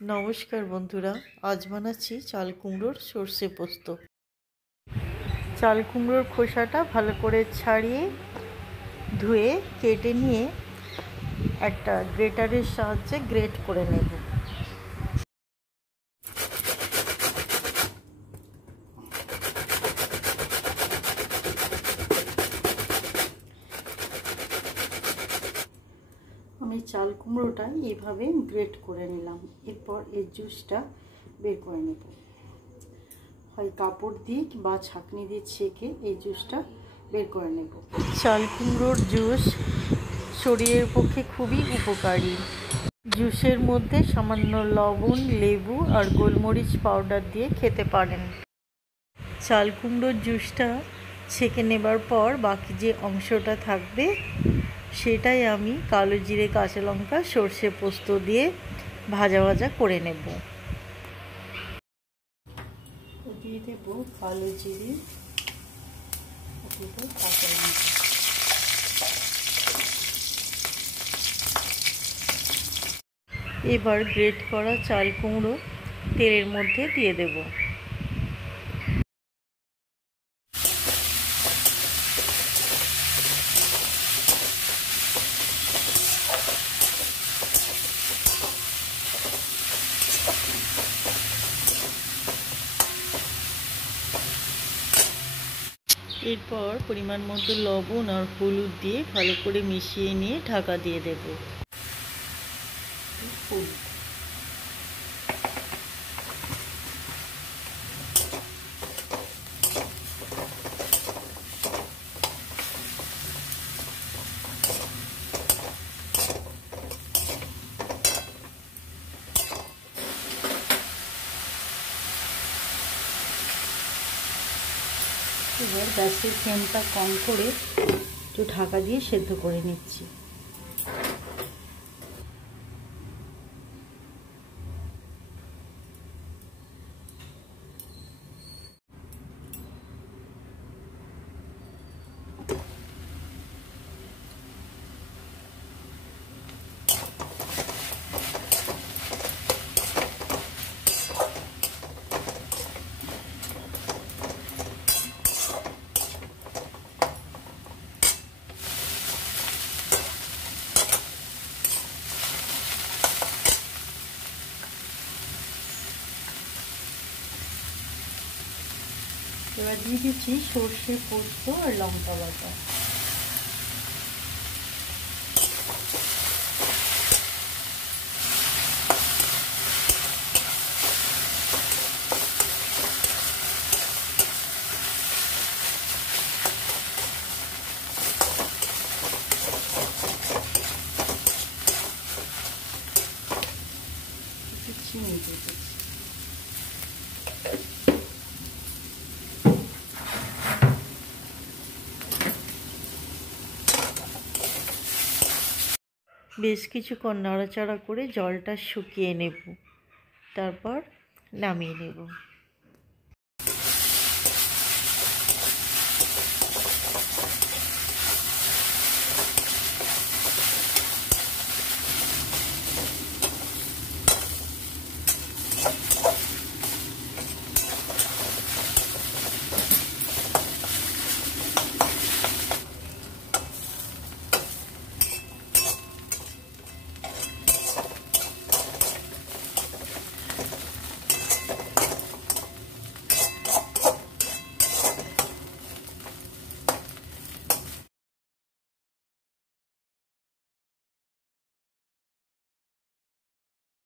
নমস্কার বন্ধুরা, আজ বানাচ্ছি চাল কুমড়োর সর্ষে পোস্ত। চাল কুমড়োর খোসাটা ভালো করে ছাড়িয়ে ধুয়ে কেটে নিয়ে একটা গ্রেটারের সাহায্যে গ্রেট করে নেব। আমি চাল কুমড়োটা এইভাবে গ্রেট করে নিলাম। এরপর এর জুসটা বের করে নেব। হয় কাপড় দিয়ে বা ছাঁকনি দিয়ে ছেঁকে এই জুসটা বের করে নেব। চাল কুমড়োর জুস শরীরের পক্ষে খুবই উপকারী। জুসের মধ্যে সামান্য লবণ, লেবু আর গোলমরিচ পাউডার দিয়ে খেতে পারেন। চাল কুমড়োর জুসটা ছেঁকে নেবার পর বাকি যে অংশটা থাকবে সেটাই আমি কালো জিরে, কাঁচা লঙ্কা, সর্ষে পোস্ত দিয়ে ভাজা ভাজা করে নেব। দিয়ে দেব কালো জিরে, কাঁচা লঙ্কা। এবার গ্রেট করা চাল কুমড়ো তেলের মধ্যে দিয়ে দেব। এরপর পরিমাণ মতো লবণ আর হলুদ দিয়ে ভালো করে মিশিয়ে নিয়ে ঢাকা দিয়ে দেব। এবার গ্যাসের ফ্লেমটা কম করে একটু ঢাকা দিয়ে সেদ্ধ করে নিচ্ছি। এবার দিয়ে দিচ্ছি সর্ষে পোস্ত আর লঙ্কা বাটা। চিনি দিয়ে দিচ্ছি। বেশ কিছুক্ষণ নাড়াচাড়া করে জলটা শুকিয়ে নেব, তারপর নামিয়ে নেব।